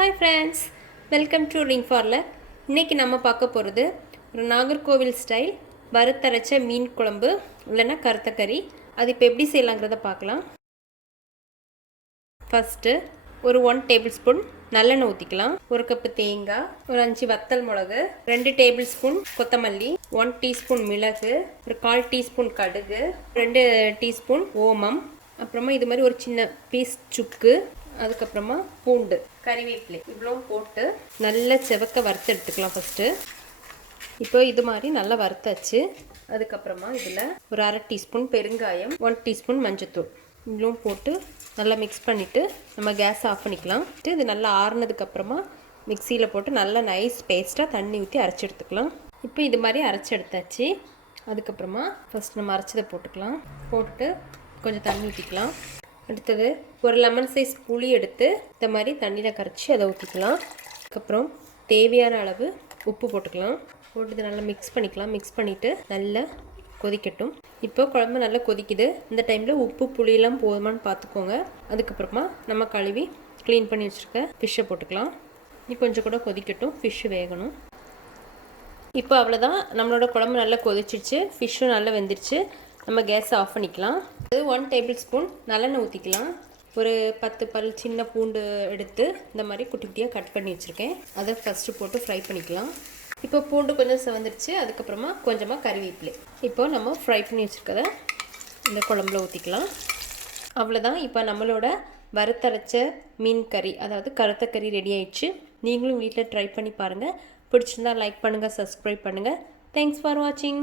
Hi friends, welcome to Ring for Luck. இன்னைக்கு நம்ம பார்க்க போகிறது ஒரு நாகர்கோவில் ஸ்டைல் வறுத்தரைச்ச மீன் குழம்பு இல்லைன்னா கருத்த கறி. அது இப்போ எப்படி செய்யலாங்கிறத பார்க்கலாம். ஃபஸ்ட்டு ஒரு 1 டேபிள் ஸ்பூன் நல்லெண்ணெய் ஊற்றிக்கலாம். ஒரு கப்பு தேங்காய், ஒரு 5 வத்தல் மிளகு, 2 டேபிள் ஸ்பூன் கொத்தமல்லி, 1 டீஸ்பூன் மிளகு, ஒரு 1/4 டீஸ்பூன் கடுகு, 2 டீஸ்பூன் ஓமம், அப்புறமா இது மாதிரி ஒரு சின்ன பீஸ் சுக்கு, அதுக்கப்புறமா பூண்டு, கறிவேப்பிலை இவ்வளோ போட்டு நல்லா செவக்க வறுத்து எடுத்துக்கலாம். ஃபஸ்ட்டு இப்போ இது மாதிரி நல்லா வறுத்தாச்சு. அதுக்கப்புறமா இதில் ஒரு 1/2 டீஸ்பூன் பெருங்காயம், 1 டீஸ்பூன் மஞ்சத்தூள் இவ்வளோ போட்டு நல்லா மிக்ஸ் பண்ணிவிட்டு நம்ம கேஸ் ஆஃப் பண்ணிக்கலாம். இது நல்லா ஆறுனதுக்கப்புறமா மிக்சியில் போட்டு நல்லா நைஸ் பேஸ்ட்டாக தண்ணி ஊற்றி அரைச்சி எடுத்துக்கலாம். இப்போ இது மாதிரி அரைச்சி எடுத்தாச்சு. அதுக்கப்புறமா ஃபஸ்ட் நம்ம அரைச்சதை போட்டுக்கலாம். போட்டுட்டு கொஞ்சம் தண்ணி ஊற்றிக்கலாம். அடுத்தது ஒரு லெமன் சைஸ் புளி எடுத்து இந்த மாதிரி தண்ணியில் கரைச்சி அதை ஊற்றிக்கலாம். அதுக்கப்புறம் தேவையான அளவு உப்பு போட்டுக்கலாம். போட்டு நல்லா மிக்ஸ் பண்ணிக்கலாம். மிக்ஸ் பண்ணிவிட்டு நல்லா கொதிக்கட்டும். இப்போ குழம்பு நல்லா கொதிக்குது. இந்த டைமில் உப்பு புளியெல்லாம் போதுமான்னு பார்த்துக்கோங்க. அதுக்கப்புறமா நம்ம கழுவி க்ளீன் பண்ணி வச்சுருக்க ஃபிஷ்ஷை போட்டுக்கலாம். இன்னும் கொஞ்சம் கூட கொதிக்கட்டும், ஃபிஷ்ஷு வேகணும். இப்போ அவ்வளோதான், நம்மளோட குழம்பு நல்லா கொதிச்சிடுச்சு, ஃபிஷ்ஷும் நல்லா வெந்துருச்சு. நம்ம கேஸை ஆஃப் பண்ணிக்கலாம். 1 டேபிள் ஸ்பூன் நல்லெண்ணெய் ஊற்றிக்கலாம். ஒரு 10 பல் சின்ன பூண்டு எடுத்து இந்த மாதிரி குட்டி குட்டியாக கட் பண்ணி வச்சுருக்கேன். அதை ஃபஸ்ட்டு போட்டு ஃப்ரை பண்ணிக்கலாம். இப்போ பூண்டு கொஞ்சம் செவந்துருச்சு. அதுக்கப்புறமா கொஞ்சமாக கறிவேப்பிலை இப்போ நம்ம ஃப்ரை பண்ணி வச்சுருக்கதை இந்த குழம்புல ஊற்றிக்கலாம். அவ்வளோதான், இப்போ நம்மளோட வறுத்தரைச்ச மீன் கறி, அதாவது கருத்த கறி ரெடி ஆயிடுச்சு. நீங்களும் வீட்டில் ட்ரை பண்ணி பாருங்கள். பிடிச்சிருந்தா லைக் பண்ணுங்கள், சப்ஸ்கிரைப் பண்ணுங்கள். தேங்க்ஸ் ஃபார் வாட்சிங்.